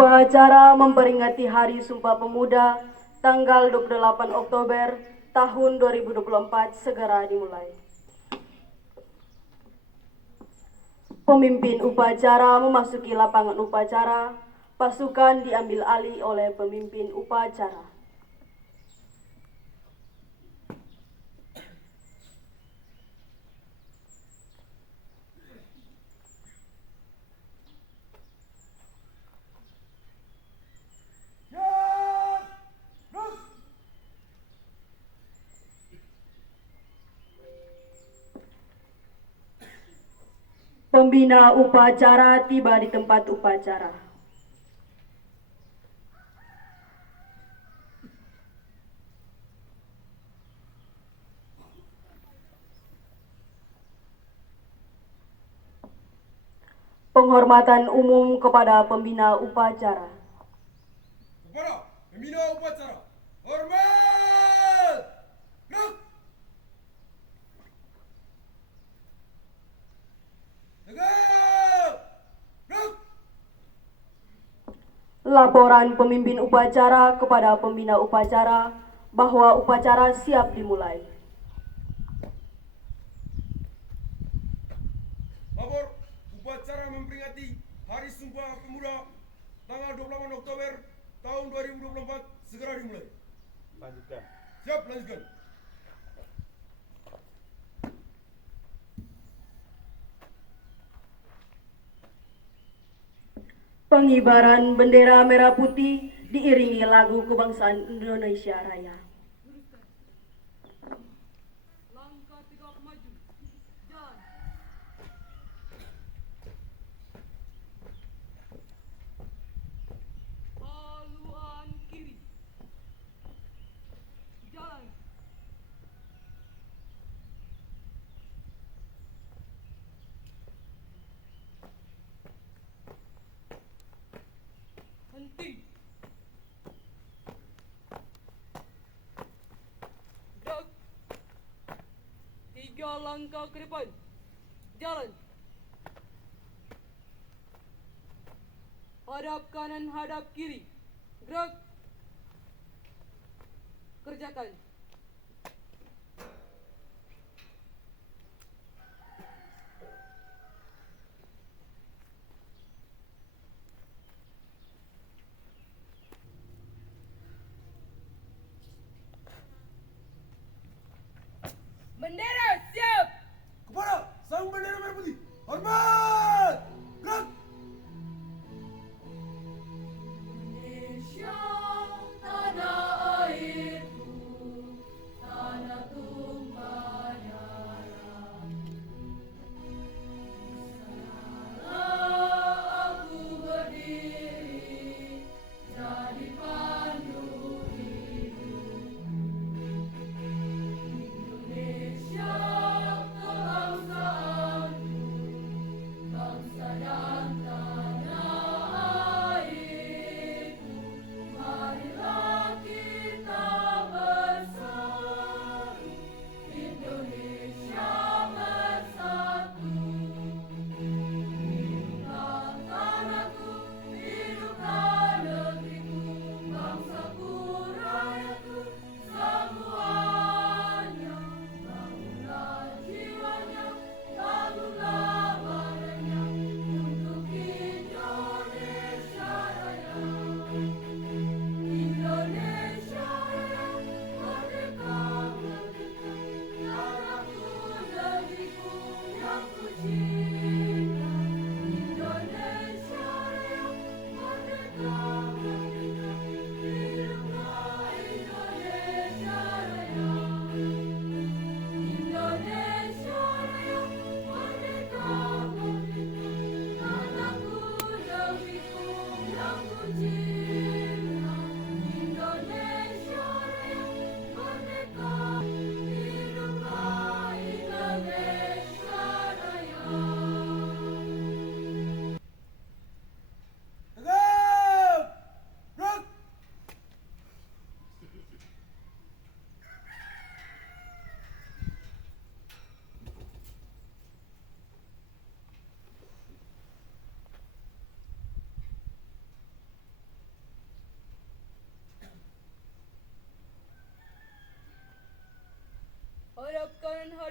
Upacara memperingati Hari Sumpah Pemuda tanggal 28 Oktober tahun 2024 segera dimulai. Pemimpin upacara memasuki lapangan upacara, pasukan diambil alih oleh pemimpin upacara. Pembina upacara tiba di tempat upacara. Penghormatan umum kepada pembina upacara. Kepada pembina upacara, hormat! Gerak! Tegak! Gerak! Laporan pemimpin upacara kepada pembina upacara bahwa upacara siap dimulai. Lapor upacara memperingati Hari Sumpah Pemuda tanggal 28 Oktober tahun 2024 segera dimulai. Lanjutkan. Siap, lanjutkan. Pengibaran bendera merah putih diiringi lagu kebangsaan Indonesia Raya. Langkah tegak maju, jalan. Haluan kiri, jalan. Henti. Gerak. 3 langkah ke depan, jalan. Hadap kanan, hadap kiri, gerak. Kerjakan. Bendera siap. Kepada sang bendera merah putih, hormat! Gerak! Indonesia tanah airku,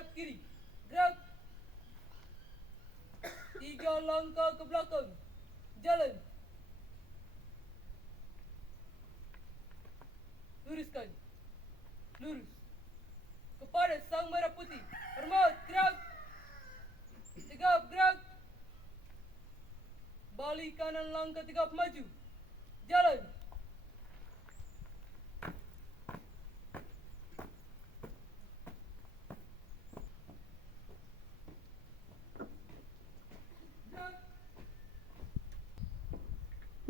hadap kiri. Gerak. 3 langkah ke belakang. Jalan. Luruskan. Lurus. Kepada sang merah putih. Hormat. Gerak. Tegap. Gerak. Balik kanan langkah tegap maju. Jalan.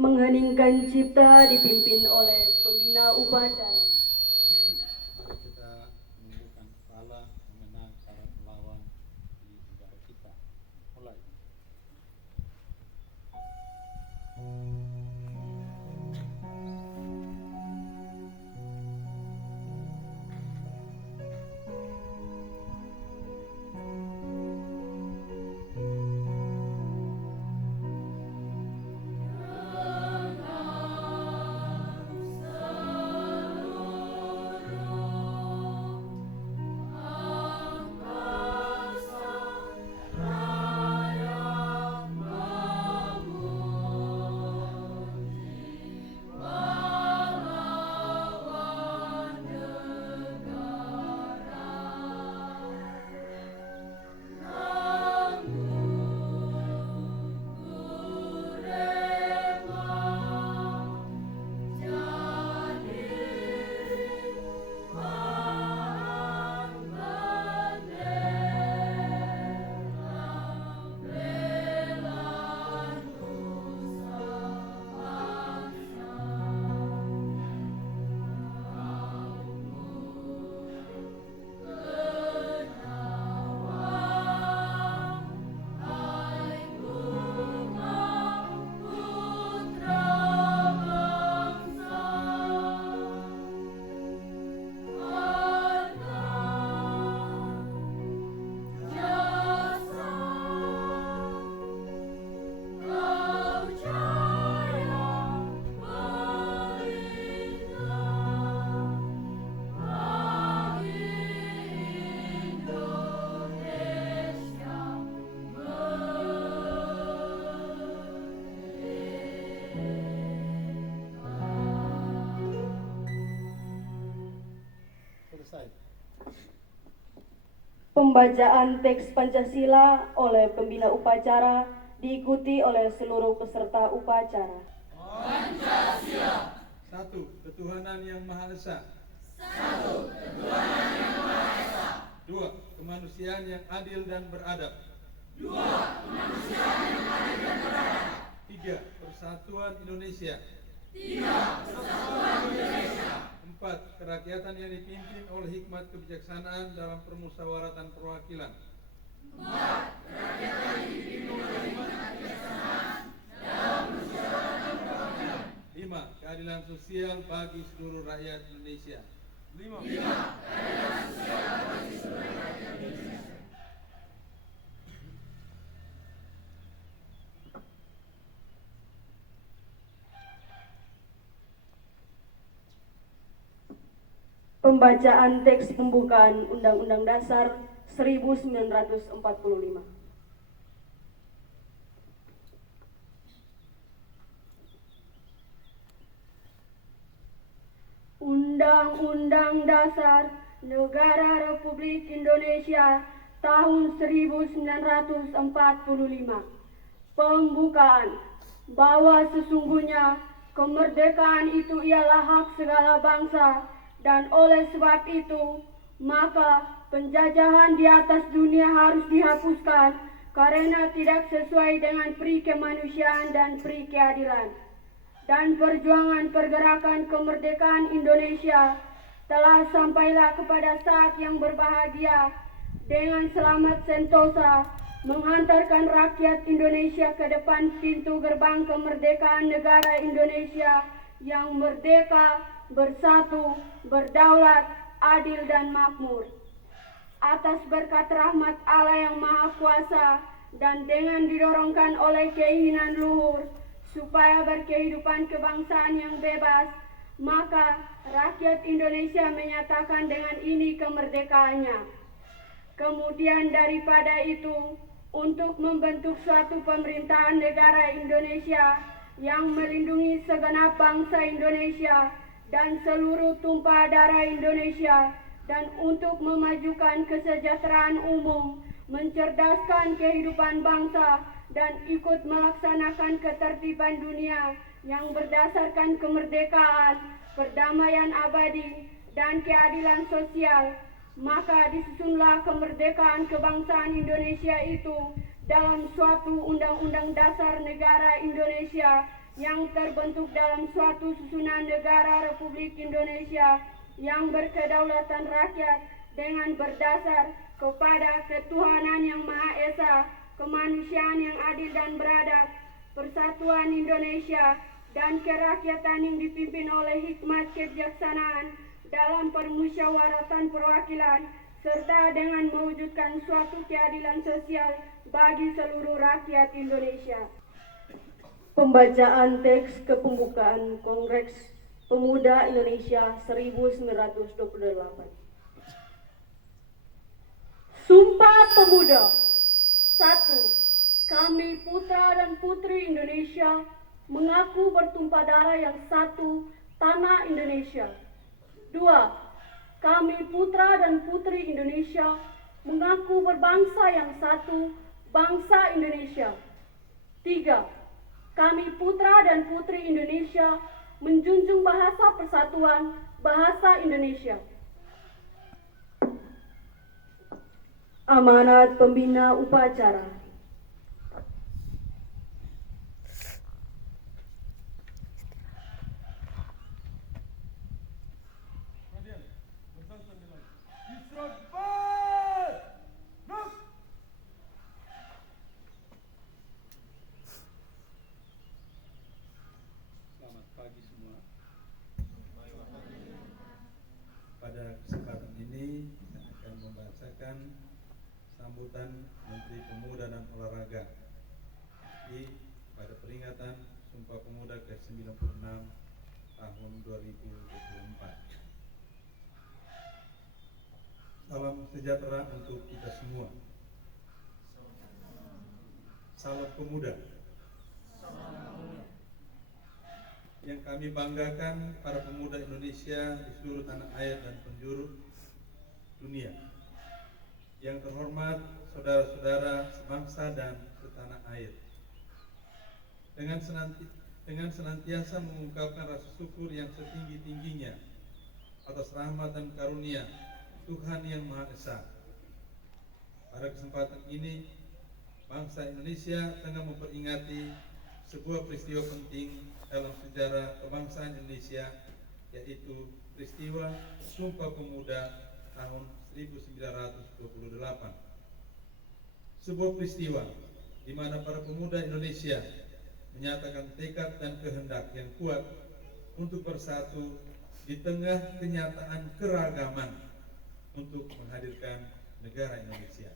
Mengheningkan cipta dipimpin oleh pembina upacara. Mari kita menundukkan kepala mengenang para pahlawan di negara kita. Mulai. Selesai. Pembacaan teks Pancasila oleh pembina upacara diikuti oleh seluruh peserta upacara. Satu, ketuhanan yang Maha Esa. Dua, kemanusiaan yang adil dan beradab. Tiga, persatuan Indonesia. Empat, kerakyatan yang dipimpin oleh hikmat kebijaksanaan dalam permusyawaratan perwakilan. Lima, keadilan sosial bagi seluruh rakyat Indonesia. Pembacaan teks pembukaan Undang-Undang Dasar 1945. Undang-Undang Dasar Negara Republik Indonesia tahun 1945. Pembukaan. Bahwa sesungguhnya kemerdekaan itu ialah hak segala bangsa, dan oleh sebab itu maka penjajahan di atas dunia harus dihapuskan karena tidak sesuai dengan peri kemanusiaan dan peri keadilan. Dan perjuangan pergerakan kemerdekaan Indonesia telah sampailah kepada saat yang berbahagia dengan selamat sentosa menghantarkan rakyat Indonesia ke depan pintu gerbang kemerdekaan negara Indonesia yang merdeka, bersatu, berdaulat, adil dan makmur. Atas berkat rahmat Allah yang Maha Kuasa dan dengan didorongkan oleh keinginan luhur supaya berkehidupan kebangsaan yang bebas, maka rakyat Indonesia menyatakan dengan ini kemerdekaannya. Kemudian daripada itu, untuk membentuk suatu pemerintahan negara Indonesia yang melindungi segenap bangsa Indonesia dan seluruh tumpah darah Indonesia, dan untuk memajukan kesejahteraan umum, mencerdaskan kehidupan bangsa, dan ikut melaksanakan ketertiban dunia yang berdasarkan kemerdekaan, perdamaian abadi, dan keadilan sosial, maka disusunlah kemerdekaan kebangsaan Indonesia itu dalam suatu undang-undang dasar negara Indonesia yang terbentuk dalam suatu susunan negara Republik Indonesia yang berkedaulatan rakyat dengan berdasar kepada ketuhanan yang Maha Esa, kemanusiaan yang adil dan beradab, persatuan Indonesia, dan kerakyatan yang dipimpin oleh hikmat kebijaksanaan dalam permusyawaratan perwakilan, serta dengan mewujudkan suatu keadilan sosial bagi seluruh rakyat Indonesia. Pembacaan teks kepembukaan Kongres Pemuda Indonesia 1928. Sumpah Pemuda. 1. Kami putra dan putri Indonesia mengaku bertumpah darah yang satu, tanah Indonesia. 2. Kami putra dan putri Indonesia mengaku berbangsa yang satu, bangsa Indonesia. 3. Kami putra dan putri Indonesia menjunjung bahasa persatuan, bahasa Indonesia. Amanat Pembina Upacara. Selamat pagi semua. Pada kesempatan ini saya akan membacakan sambutan Menteri Pemuda dan Olahraga pada peringatan Sumpah Pemuda ke-96 tahun 2024. Salam sejahtera untuk kita semua. Salam pemuda. Yang kami banggakan para pemuda Indonesia di seluruh tanah air dan penjuru dunia. Yang terhormat saudara-saudara sebangsa dan setanah air. Dengan senantiasa mengungkapkan rasa syukur yang setinggi-tingginya atas rahmat dan karunia Tuhan yang Maha Esa. Pada kesempatan ini, bangsa Indonesia tengah memperingati sebuah peristiwa penting dalam sejarah kebangsaan Indonesia, yaitu peristiwa Sumpah Pemuda tahun 1928. Sebuah peristiwa di mana para pemuda Indonesia menyatakan tekad dan kehendak yang kuat untuk bersatu di tengah kenyataan keragaman untuk menghadirkan negara Indonesia.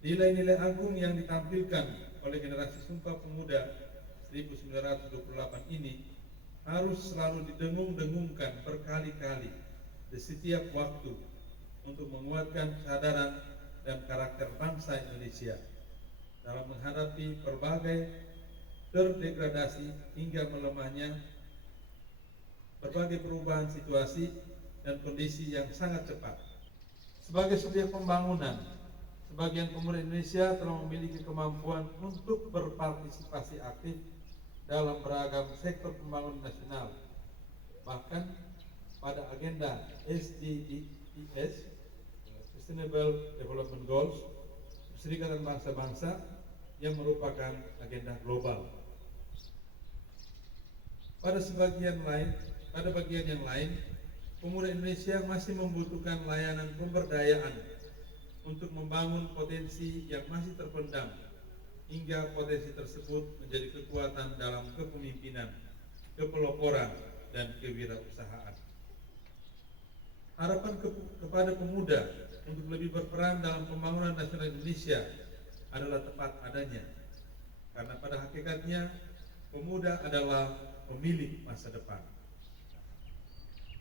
Nilai-nilai agung yang ditampilkan oleh generasi Sumpah Pemuda 1928 ini harus selalu didengung-dengungkan berkali-kali di setiap waktu untuk menguatkan kesadaran dan karakter bangsa Indonesia dalam menghadapi berbagai terdegradasi hingga melemahnya berbagai perubahan situasi dan kondisi yang sangat cepat. Sebagai subjek pembangunan, sebagian pemuda Indonesia telah memiliki kemampuan untuk berpartisipasi aktif dalam beragam sektor pembangunan nasional. Bahkan pada agenda SDGs, Sustainable Development Goals, Perserikatan Bangsa-Bangsa yang merupakan agenda global. Pada bagian yang lain, pemuda Indonesia masih membutuhkan layanan pemberdayaan untuk membangun potensi yang masih terpendam, hingga potensi tersebut menjadi kekuatan dalam kepemimpinan, kepeloporan, dan kewirausahaan. Harapan kepada pemuda untuk lebih berperan dalam pembangunan nasional Indonesia adalah tepat adanya, karena pada hakikatnya pemuda adalah pemilik masa depan.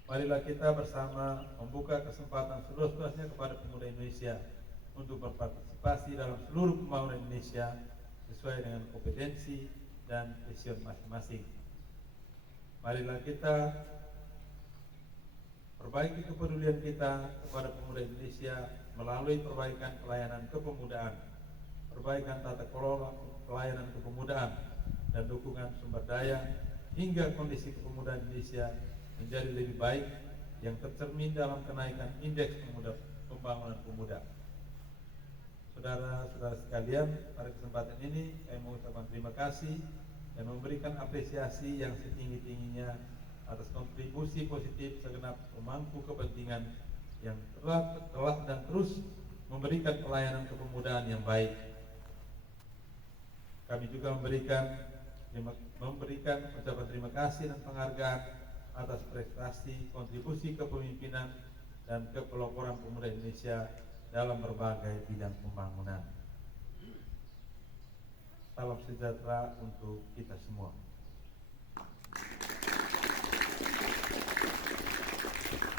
Marilah kita bersama membuka kesempatan seluas-luasnya kepada pemuda Indonesia untuk berpartisipasi dalam seluruh pembangunan Indonesia sesuai dengan kompetensi dan vision masing-masing. Marilah kita perbaiki kepedulian kita kepada pemuda Indonesia melalui perbaikan pelayanan kepemudaan, perbaikan tata kelola pelayanan kepemudaan, dan dukungan sumber daya hingga kondisi kepemudaan Indonesia menjadi lebih baik yang tercermin dalam kenaikan indeks pembangunan pemuda. Saudara-saudara sekalian, pada kesempatan ini saya mengucapkan terima kasih dan memberikan apresiasi yang setinggi-tingginya atas kontribusi positif segenap pemangku kepentingan yang telah dan terus memberikan pelayanan kepemudaan yang baik. Kami juga memberikan ucapan terima kasih dan penghargaan atas prestasi, kontribusi kepemimpinan dan kepeloporan pemuda Indonesia dalam berbagai bidang pembangunan. Salam sejahtera untuk kita semua.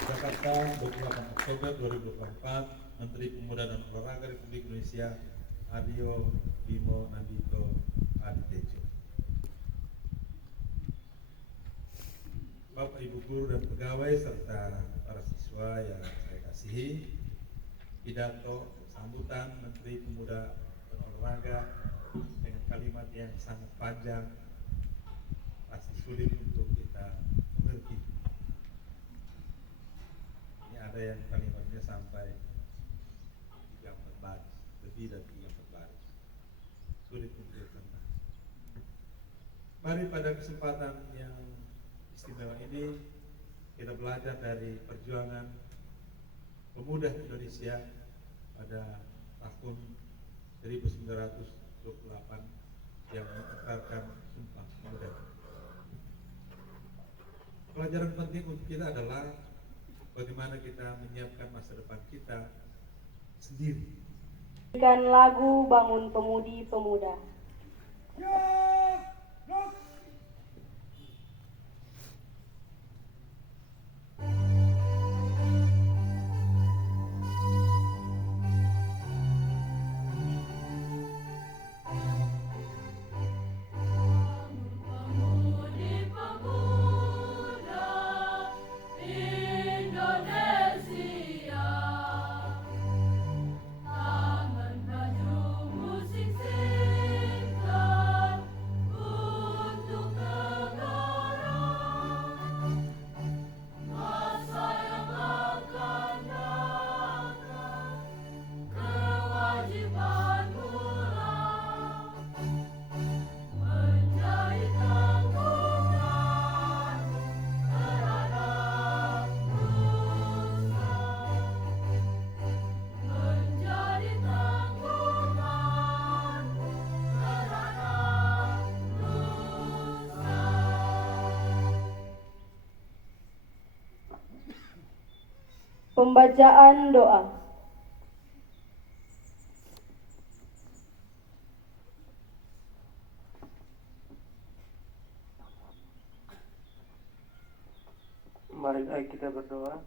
Jakarta, 28 Oktober 2024, Menteri Pemuda dan Olahraga Republik Indonesia Aryo Bimo Nandito Aditejo. Bapak, Ibu guru dan pegawai serta para siswa yang saya kasihi, pidato sambutan Menteri Pemuda dan Olahraga dengan kalimat yang sangat panjang pasti sulit untuk kita mengerti. Ini ada yang kalimatnya sampai 3-4 baris, lebih dari 3-4 baris, sulit untuk dicerna. Mari pada kesempatan yang istimewa ini kita belajar dari perjuangan pemuda Indonesia pada tahun 1928 yang mengikrarkan Sumpah Pemuda. Pelajaran penting untuk kita adalah bagaimana kita menyiapkan masa depan kita sendiri. Berikan lagu Bangun Pemudi Pemuda. Pembacaan doa. Mari kita berdoa.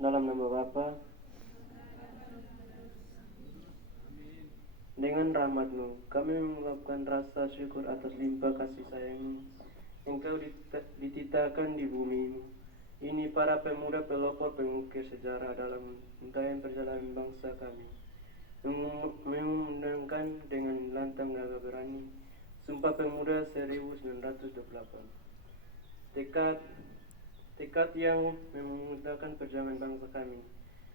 Dalam nama Bapa, dengan rahmat-Mu, kami mengungkapkan rasa syukur atas limpah kasih sayang-Mu. Engkau dititahkan di bumi ini para pemuda pelopor pengukir sejarah dalam untayan perjalanan bangsa kami, mengundangkan dengan lantang naga berani Sumpah Pemuda 1928. Tekad yang memudahkan perjalanan bangsa kami.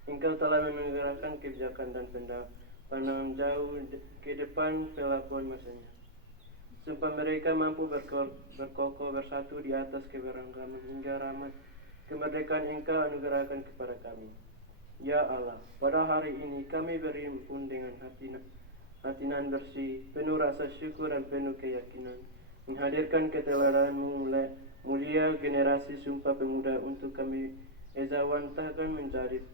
Engkau telah menggerakkan kebijakan dan pandangan jauh ke depan pelabuhan masanya. Sumpah mereka mampu berkokoh bersatu di atas keberagaman hingga rahmat kemerdekaan Engkau anugerahkan kepada kami. Ya Allah, pada hari ini kami berhimpun dengan hati nan bersih, penuh rasa syukur dan penuh keyakinan, menghadirkan keteladanan-Mu mulia generasi Sumpah Pemuda untuk kami ezawantahkan menjadi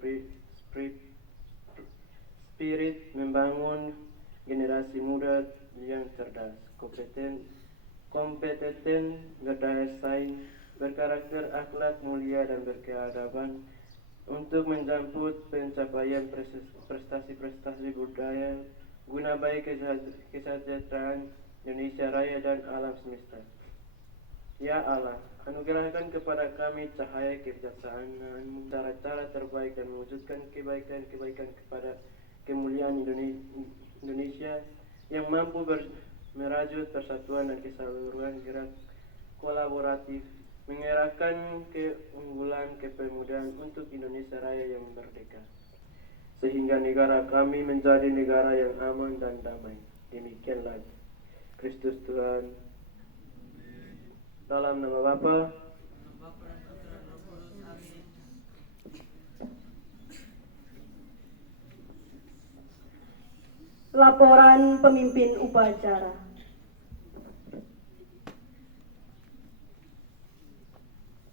spirit membangun generasi muda yang cerdas, kompeten, berdaya saing, berkarakter akhlak mulia dan berkeadaban untuk menjemput pencapaian prestasi-prestasi budaya guna baik kesejahteraan Indonesia Raya dan alam semesta. Ya Allah, anugerahkan kepada kami cahaya kebijaksanaan, cara-cara terbaik dan mewujudkan kebaikan-kebaikan kepada kemuliaan Indonesia yang mampu merajut persatuan dan keseluruhan gerak kolaboratif, mengerahkan keunggulan kepemudaan untuk Indonesia Raya yang merdeka, sehingga negara kami menjadi negara yang aman dan damai. Demikianlah Kristus Tuhan. Dalam nama Bapa, Laporan pemimpin upacara.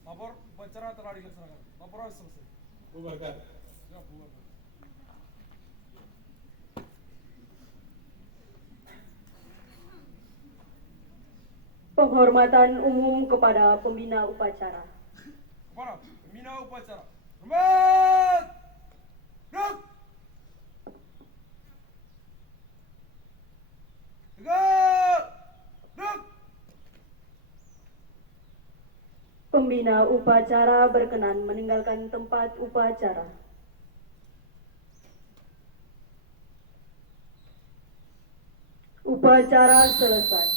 Lapor upacara telah dilaksanakan. Laporan selesai. Bubarkan. Ya, bubarkan. Penghormatan umum kepada pembina upacara. Kepada pembina upacara. Hormat! Gerak! Tegak! Gerak! Pembina upacara berkenan meninggalkan tempat upacara. Upacara selesai.